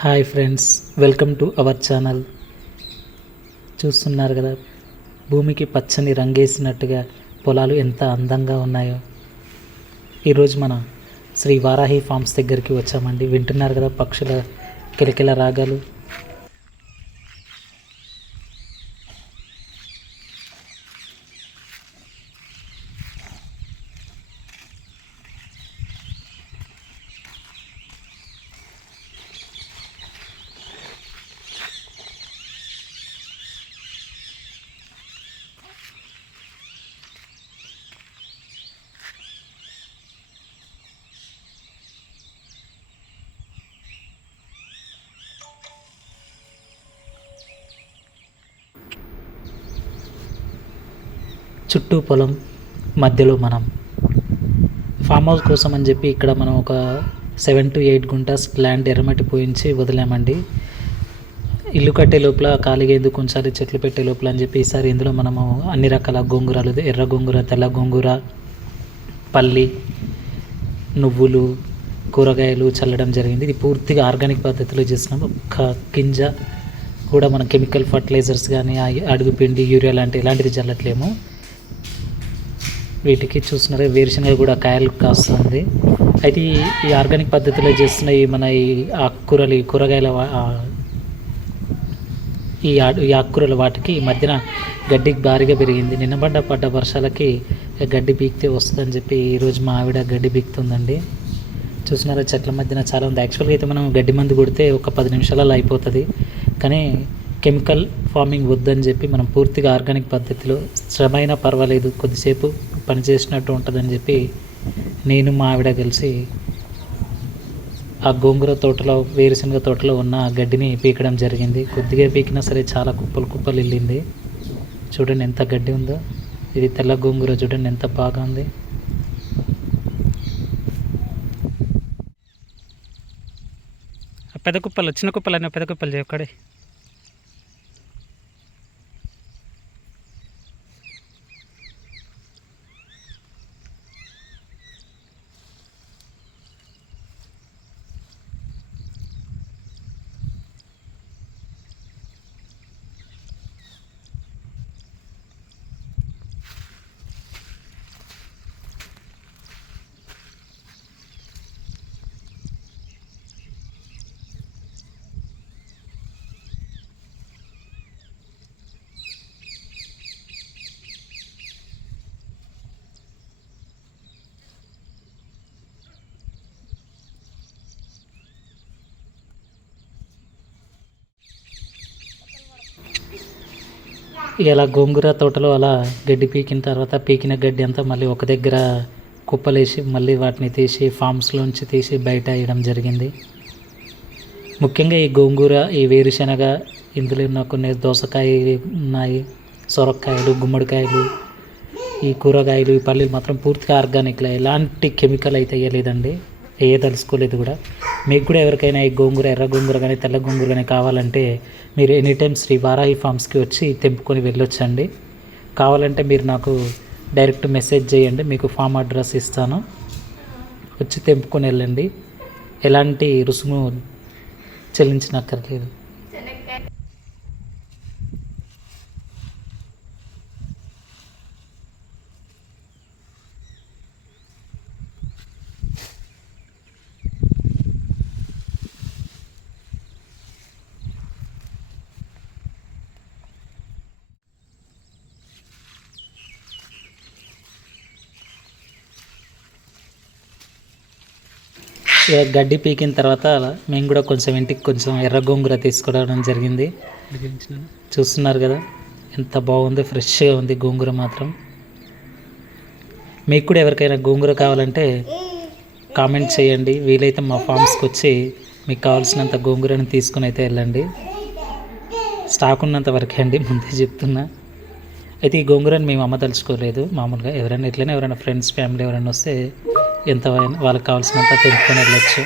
Hi friends, welcome to our channel. చూస్తున్నారు కదా, భూమికి పచ్చని రంగేసినట్టుగా పొలాలు ఎంత అందంగా ఉన్నాయో. ఈరోజు మన శ్రీ వారాహి ఫార్మ్స్ దగ్గరికి వచ్చామండి. వింటున్నారు కదా పక్షుల కిలకిల రాగాలు. చుట్టూ పొలం, మధ్యలో మనం ఫామ్ హౌస్ కోసం అని చెప్పి ఇక్కడ మనం ఒక 7 to 8 గుంటాస్ ల్యాండ్ ఎర్రమట్టి పోయించి వదిలామండి. ఇల్లు కట్టే లోపల ఖాళీగా ఎందుకు ఉంచాలి, చెట్లు పెట్టే లోపల అని చెప్పి ఈసారి ఇందులో మనము అన్ని రకాల గోంగూరలు, ఎర్ర గోంగూర, తెల్ల గోంగూర, పల్లి, నువ్వులు, కూరగాయలు చల్లడం జరిగింది. ఇది పూర్తిగా ఆర్గానిక్ పద్ధతిలో చేసినాం. ఒక్క గింజ కూడా మన కెమికల్ ఫర్టిలైజర్స్ కానీ అడుగు పిండి, యూరియా ఇలాంటిది చల్లట్లేము. వీటికి చూస్తున్నారే వేరుశనగ కూడా కాయలు కాస్తుంది. అయితే ఈ ఆర్గానిక్ పద్ధతిలో చేస్తున్న ఈ ఆకుకూరలు, ఈ కూరగాయల ఈ ఆకుకూరల వాటికి ఈ మధ్యన గడ్డి భారీగా పెరిగింది. నిన్న పడ్డ వర్షాలకి గడ్డి బీక్తే వస్తుందని చెప్పి ఈరోజు మా ఆవిడ గడ్డి బీక్తుందండి. చూస్తున్నారా చెట్ల మధ్యన చాలా ఉంది. యాక్చువల్గా అయితే మనం గడ్డి మందు కొడితే ఒక 10 నిమిషాలలో అయిపోతుంది. కానీ కెమికల్ ఫార్మింగ్ వద్దని చెప్పి మనం పూర్తిగా ఆర్గానిక్ పద్ధతిలో శ్రమ అయినా పర్వాలేదు, కొద్దిసేపు పనిచేసినట్టు ఉంటుందని చెప్పి నేను మా ఆవిడ కలిసి ఆ గోంగూర తోటలో, వేరుశనగ తోటలో ఉన్న గడ్డిని పీకడం జరిగింది. కొద్దిగా పీకినా సరే చాలా కుప్పలు వెళ్ళింది. చూడండి ఎంత గడ్డి ఉందో. ఇది తెల్ల గోంగూర, చూడండి ఎంత బాగా ఉంది. పెద్ద కుప్పలు, చిన్న కుప్పలు అన్నీ పెద్ద కుప్పలు చేయక్కడే. ఇలా గోంగూర తోటలో అలా గడ్డి పీకిన తర్వాత పీకిన గడ్డి అంతా మళ్ళీ ఒక దగ్గర కుప్పలేసి మళ్ళీ వాటిని తీసి ఫామ్స్లోంచి తీసి బయట వేయడం జరిగింది. ముఖ్యంగా ఈ గోంగూర, ఈ వేరుశనగ, ఇందులో ఉన్న కొన్ని దోసకాయ ఉన్నాయి, సొరకాయలు, గుమ్మడికాయలు, ఈ కూరగాయలు, ఈ పల్లీలు మాత్రం పూర్తిగా ఆర్గానిక్లో ఎలాంటి కెమికల్ అయితే వేయలేదండి, వేయదలుచుకోలేదు కూడా. మీకు కూడా ఎవరికైనా ఈ గోంగూర, ఎర్ర గోంగూర కానీ తెల్ల గోంగూర కానీ కావాలంటే మీరు ఎనీ టైం శ్రీ వారాహి ఫార్మ్స్కి వచ్చి తెంపుకొని వెళ్ళొచ్చండి. కావాలంటే మీరు నాకు డైరెక్ట్ మెసేజ్ చేయండి, మీకు ఫామ్ అడ్రస్ ఇస్తాను, వచ్చి తెంపుకొని వెళ్ళండి. ఎలాంటి రుసుము చెల్లించనక్కర్లేదు. గడ్డి పీకిన తర్వాత మేము కూడా కొంచెం ఇంటికి కొంచెం ఎర్ర గోంగూర తీసుకురావడం జరిగింది. చూస్తున్నారు కదా ఎంత బాగుంది, ఫ్రెష్గా ఉంది గోంగూర మాత్రం. మీకు కూడా ఎవరికైనా గోంగూర కావాలంటే కామెంట్ చేయండి. వీలైతే మా ఫామ్స్కి వచ్చి మీకు కావాల్సినంత గోంగూరను తీసుకుని అయితే వెళ్ళండి. స్టాక్ ఉన్నంత వరకే అండి, ముందే చెప్తున్నా. అయితే ఈ గోంగూరని మేము అమ్మదలుచుకోలేదు. మామూలుగా ఎవరైనా ఇట్లనే ఎవరైనా ఫ్రెండ్స్, ఫ్యామిలీ ఎవరైనా వస్తే ఎంత వాళ్ళకి కావాల్సినంత తెంపుకొని వెళ్ళచ్చు.